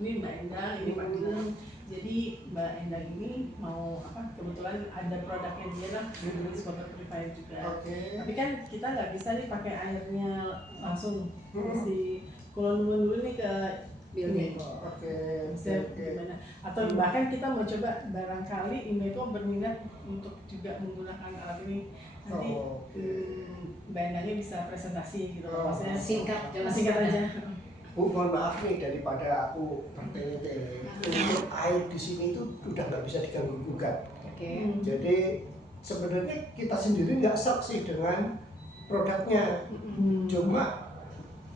ini Mbak Endang, ini Pak Dilem. Jadi Mbak Endang ini mau kebetulan ada produknya dia lah, jenis water purifier juga. Tapi kan kita nggak bisa nih pakai airnya langsung, mesti kulon dulu nih ke Imeco. Gimana? Atau bahkan kita mau coba barangkali Imeco berminat untuk juga menggunakan alat ini. Nanti Mbak Endangnya bisa presentasi gitu, maksudnya singkat aja. Bu, mohon maaf nih daripada aku bertele-tele. Untuk air di sini itu udah nggak bisa diganggu gugat. Jadi sebenarnya kita sendiri nggak serak sih dengan produknya. Cuma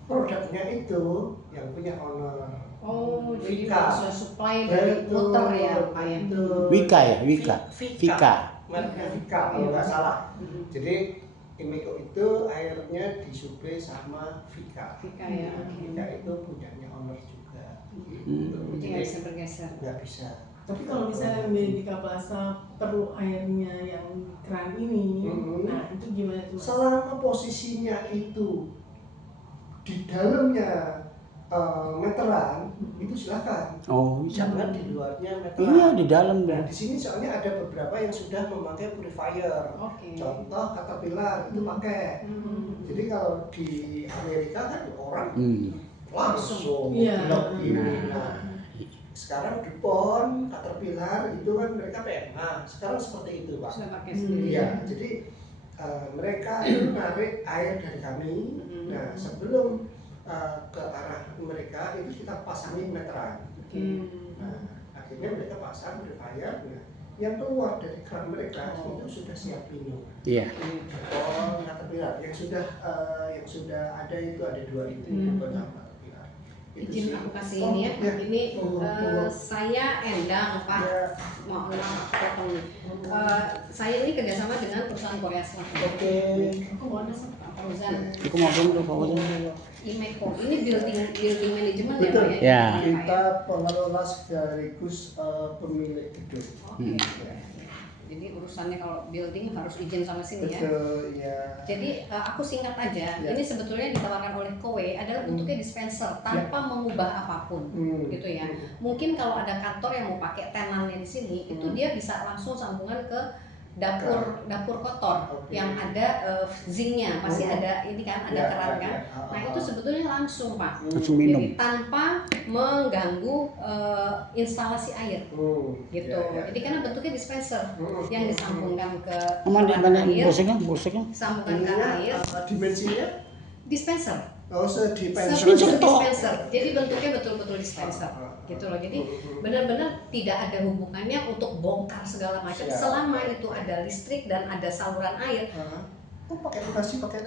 produknya itu yang punya owner. Oh, jadi sudah supply dari motor ya, Pak ya? Wika ya, Vika. Mereknya Vika kalau nggak salah. Jadi Imeco itu airnya disuplai sama Vika. Vika ya. Vika itu punyanya owner juga. Jadi nggak bisa bergeser. Nggak bisa. Tapi kalau misalnya Medika Plaza perlu airnya yang keran ini, nah itu gimana tuh? Selama posisinya itu di dalamnya meteran, itu silakan. Oh, bisa. Jangan di luarnya meteran. Iya, di dalam. Nah, di sini soalnya ada beberapa yang sudah memakai purifier. Contoh Caterpillar itu pakai. Jadi kalau di Amerika kan orang langsung blok ini. Nah, sekarang DuPont, Caterpillar itu kan mereka PMA. Sekarang seperti itu, Pak. Sudah pakai sendiri. Iya, jadi mereka itu narik air dari kami. Nah, sebelum ke arah mereka itu kita pasangin meteran. Nah, akhirnya mereka pasang purifier. Nah, yang keluar dari keran mereka itu sudah siap minum. Iya. Oh, Caterpillar yang sudah ada itu ada 2 itu buat Caterpillar. Izin aku kasih ini ya. Ini saya Endang, Pak. Maaf potong nih. Saya ini kerjasama dengan perusahaan Korea Selatan. Aku mau nanya Pak Fauzan. Aku mau dulu Pak Fauzan. Imeco ini building management Betul. ya? Kita pengelola sekaligus pemilik gedung. Jadi urusannya kalau building harus izin sama sini ya. Betul, ya. Jadi aku singkat aja. Ini sebetulnya ditawarkan oleh Kowe adalah bentuknya dispenser tanpa mengubah apapun, gitu ya. Mungkin kalau ada kantor yang mau pakai tenannya di sini, itu dia bisa langsung sambungan ke dapur kotor yang ada zinknya, pasti ada ini kan, ada keran kan. Nah itu sebetulnya langsung Pak, jadi tanpa mengganggu instalasi air, gitu. Jadi karena bentuknya dispenser yang disambungkan ke air, sambungan ke air. Dimensinya? Dispenser. Oh, dispenser. Jadi bentuknya betul-betul dispenser, gitu loh. Jadi benar-benar tidak ada hubungannya untuk bongkar segala macam selama itu ada listrik dan ada saluran air. Oh, pakai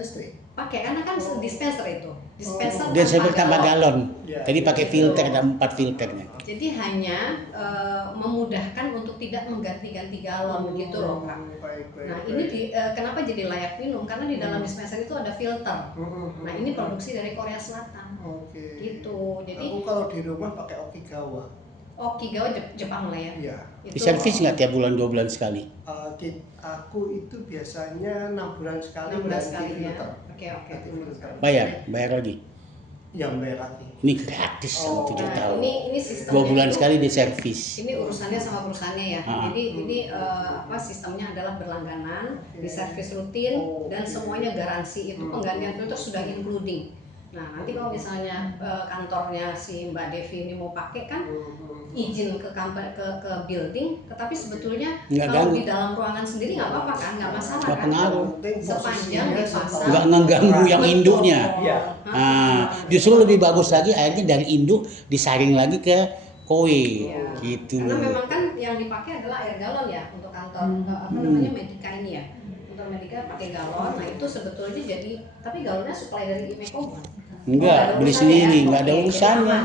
listrik? Pakai, karena kan dispenser itu. Dispenser tanpa galon. Tadi pakai filter, ada 4 filternya. Jadi hanya memudahkan untuk tidak mengganti-ganti galon gitu loh Kak. Nah ini kenapa jadi layak minum? Karena di dalam dispenser itu ada filter. Nah ini produksi dari Korea Selatan. Gitu. Jadi aku kalau di rumah pakai Okigawa. Okigawa Jepang lah ya. Iya. Di servis nggak tiap bulan 2 bulan sekali? Aku itu biasanya 6 bulan sekali. 6 bulan sekali ya. Oke. Bayar lagi? Ya bayar lagi. Ini gratis sama 7 tahun. Ini sistemnya 2 bulan sekali di servis. Ini urusannya sama perusahaannya ya. Jadi ini sistemnya adalah berlangganan, di servis rutin dan semuanya garansi itu penggantian filter sudah including. Nah nanti kalau misalnya kantornya si Mbak Devi ini mau pakai kan izin ke building, tetapi sebetulnya kalau di dalam ruangan sendiri nggak apa-apa kan, nggak masalah kan? Sepanjang dipasang. Nggak mengganggu yang induknya. Justru lebih bagus lagi airnya dari induk disaring lagi ke kowe, gitu. Karena memang kan yang dipakai adalah air galon ya untuk kantor Medika ini ya. Untuk Medika pakai galon, nah itu sebetulnya jadi, tapi galonnya supply dari Imeco bukan? Enggak, beli sendiri, nggak ada urusannya.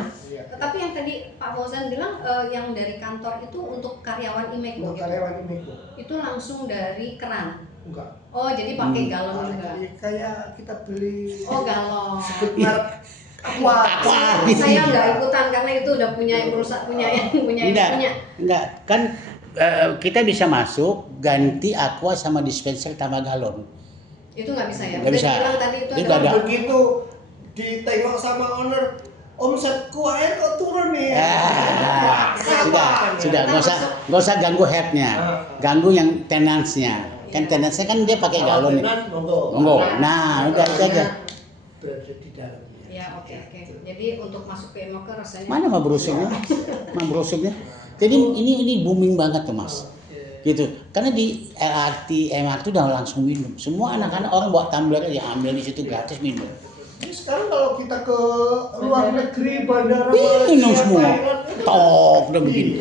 Tetapi yang tadi Pak Fauzan bilang yang dari kantor itu untuk karyawan Imeco. Karyawan Imeco. Itu langsung dari keran. Enggak. Oh, jadi pakai galon juga. Kayak kita beli. Oh, galon. Sebut merek Aqua. Saya nggak ikutan karena itu udah punya perusahaan punya. Enggak, kan kita bisa masuk ganti Aqua sama dispenser tambah galon. Itu nggak bisa ya? Nggak bisa. Tadi itu ada. Begitu ditengok sama owner, omsetku air kok turun turun nih. Sudah, nggak usah ganggu headnya, ganggu yang tenants-nya. Kan tenants-nya kan dia pakai galon nih. Monggo. Nah, udah itu aja. Berada di dalam. Ya, oke. Jadi untuk masuk ke Emoker rasanya. Mana mah browsingnya? Jadi ini booming banget tuh Mas. Gitu. Karena di LRT, MRT udah langsung minum. Semua anak-anak orang bawa tumbler aja ambil di situ gratis minum. Jadi sekarang kalau kita ke luar negeri, bandara minum Malaysia, semua. Thailand, Tok udah begini.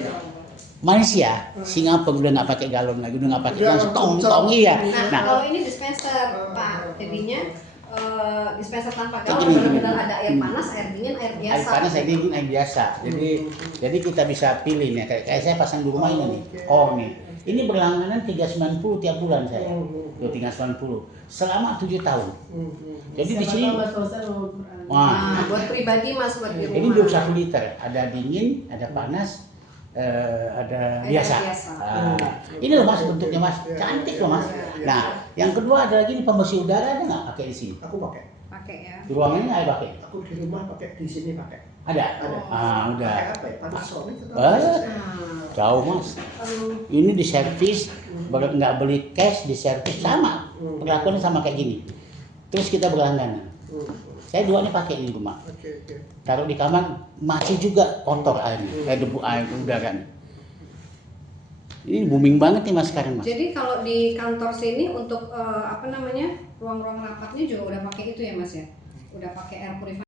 Malaysia, Singapura udah nggak pakai galon lagi, udah nggak pakai langsung tong iya. Nah, kalau ini dispenser Pak, jadinya dispenser tanpa galon Gini. benar-benar ada air panas, air dingin, air biasa. Air panas, air dingin, air biasa. Jadi kita bisa pilih nih. Kayak saya pasang di rumah ini nih. Oh nih. Ini berlangganan 390 tiap bulan saya. 390 selama 7 tahun. Jadi di sini Nah, buat pribadi Mas, buat di rumah. ini 21 liter. Ada dingin, ada panas, ada biasa. Ini loh Mas bentuknya Mas, cantik loh Mas. Nah, yang kedua ada lagi nih pembersih udara, ada nggak pakai di sini? Aku pakai. Pakai ya. Di ruangan ini ada pakai? Aku di rumah pakai, di sini pakai. Ada. Udah. Pakai apa ya? Panasonic atau Jauh Mas. Ini di servis, nggak beli cash, di servis sama. Perlakuannya sama kayak gini. Terus kita berlangganan. Saya dua ini pakai di rumah. Taruh di kamar masih juga kotor airnya, debu air udara. Ini booming banget nih Mas sekarang Mas. Jadi kalau di kantor sini untuk ruang-ruang rapatnya juga udah pakai itu ya Mas ya? Udah pakai air purifier.